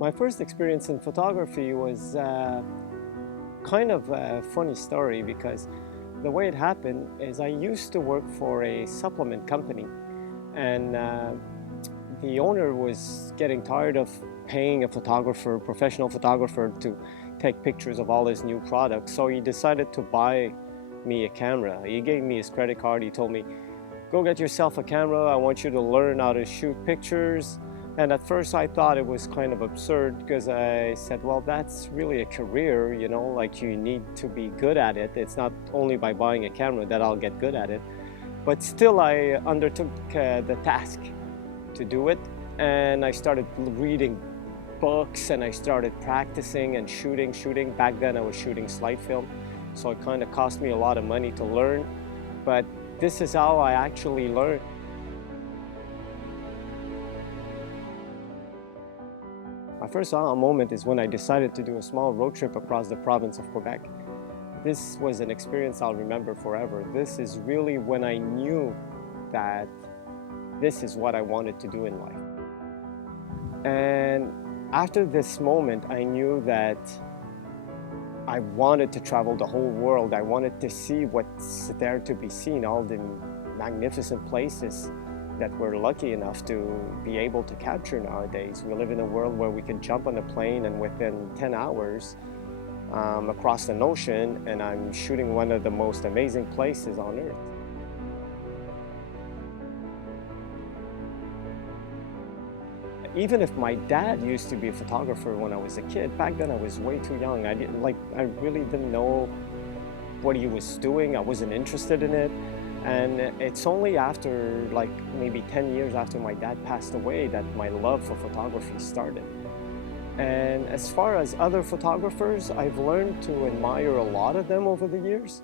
My first experience in photography was kind of a funny story because the way it happened is I used to work for a supplement company, and the owner was getting tired of paying a photographer, professional photographer, to take pictures of all his new products. So he decided to buy me a camera. He gave me his credit card. He told me, go get yourself a camera. I want you to learn how to shoot pictures. And at first I thought it was kind of absurd because I said, well, that's really a career, you know, like you need to be good at it. It's not only by buying a camera that I'll get good at it. But still I undertook the task to do it. And I started reading books and I started practicing and shooting. Back then I was shooting slide film. So it kind of cost me a lot of money to learn. But this is how I actually learned. My first aha moment is when I decided to do a small road trip across the province of Quebec. This was an experience I'll remember forever. This is really when I knew that this is what I wanted to do in life. And after this moment, I knew that I wanted to travel the whole world. I wanted to see what's there to be seen, all the magnificent places that we're lucky enough to be able to capture nowadays. We live in a world where we can jump on a plane and within 10 hours across an ocean, and I'm shooting one of the most amazing places on earth. Even if my dad used to be a photographer when I was a kid, back then I was way too young. I really didn't know what he was doing. I wasn't interested in it. And it's only after like maybe 10 years after my dad passed away that my love for photography started. And as far as other photographers, I've learned to admire a lot of them over the years,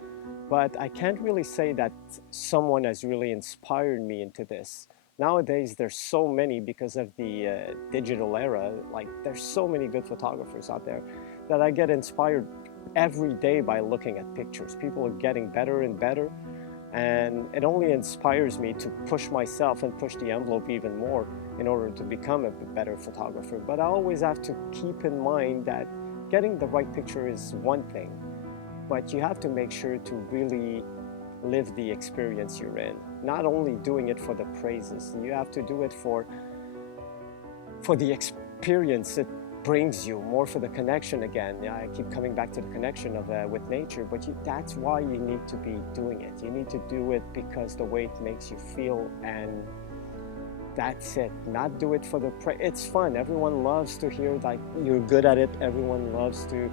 but I can't really say that someone has really inspired me into this. Nowadays, there's so many because of the digital era. Like, there's so many good photographers out there that I get inspired every day by looking at pictures. People are getting better and better, and it only inspires me to push myself and push the envelope even more in order to become a better photographer. But I always have to keep in mind that getting the right picture is one thing, but you have to make sure to really live the experience you're in. Not only doing it for the praises, you have to do it for the experience it brings you, more for the connection again. I keep coming back to the connection of with nature, but that's why you need to be doing it. You need to do it because the way it makes you feel, and that's it. Not do it for the praise. It's fun. Everyone loves to hear like you're good at it. Everyone loves to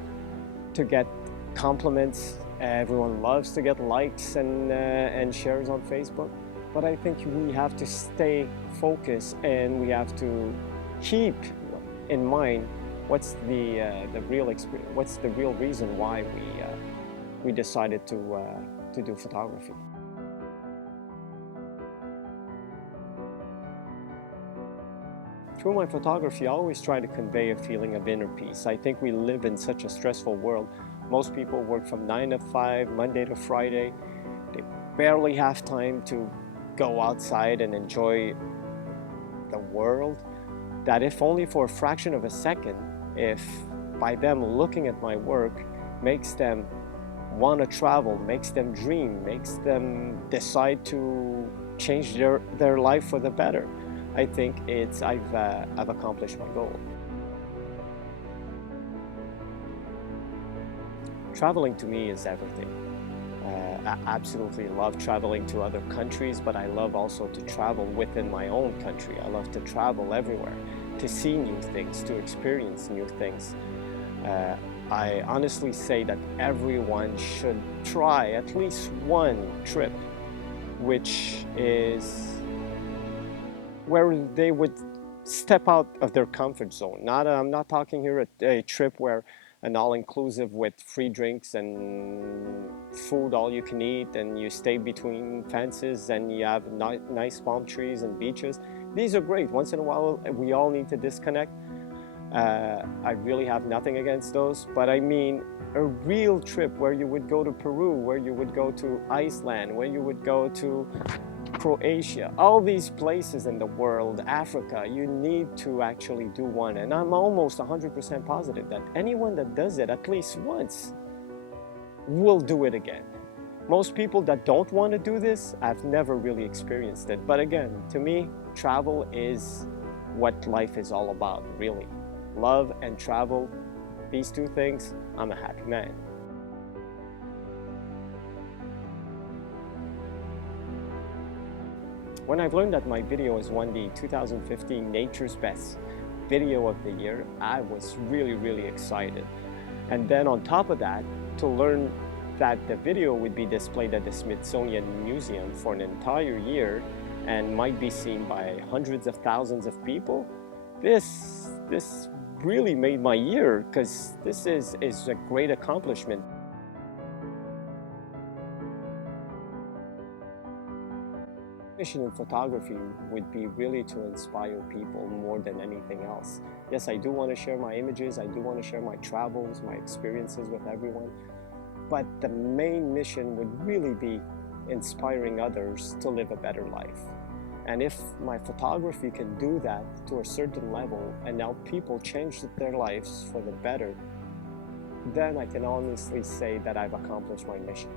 get compliments. Everyone loves to get likes and shares on Facebook. But I think we have to stay focused, and we have to keep in mind what's the real experience. What's the real reason why we decided to do photography. Through my photography, I always try to convey a feeling of inner peace. I think we live in such a stressful world. Most people work from 9 to 5, Monday to Friday. They barely have time to go outside and enjoy the world. That if only for a fraction of a second, if by them looking at my work makes them want to travel, makes them dream, makes them decide to change their life for the better, I think I've accomplished my goal. Traveling to me is everything. I absolutely love traveling to other countries, but I love also to travel within my own country. I love to travel everywhere, to see new things, to experience new things. I honestly say that everyone should try at least one trip, which is where they would step out of their comfort zone. I'm not talking here a trip where an all-inclusive with free drinks and food all you can eat, and you stay between fences and you have nice palm trees and beaches. These are great. Once in a while we all need to disconnect. I really have nothing against those, but I mean a real trip where you would go to Peru, where you would go to Iceland, where you would go to Croatia, all these places in the world, Africa, you need to actually do one. And I'm almost 100% positive that anyone that does it at least once will do it again. Most people that don't want to do this, I've never really experienced it. But again, to me, travel is what life is all about, really. Love and travel, these two things, I'm a happy man. When I've learned that my video has won the 2015 Nature's Best Video of the Year, I was really excited. And then on top of that, to learn that the video would be displayed at the Smithsonian Museum for an entire year and might be seen by hundreds of thousands of people, this really made my year, because this is a great accomplishment. Mission in photography would be really to inspire people more than anything else. Yes, I do want to share my images, I do want to share my travels, my experiences with everyone, but the main mission would really be inspiring others to live a better life. And if my photography can do that to a certain level and help people change their lives for the better, then I can honestly say that I've accomplished my mission.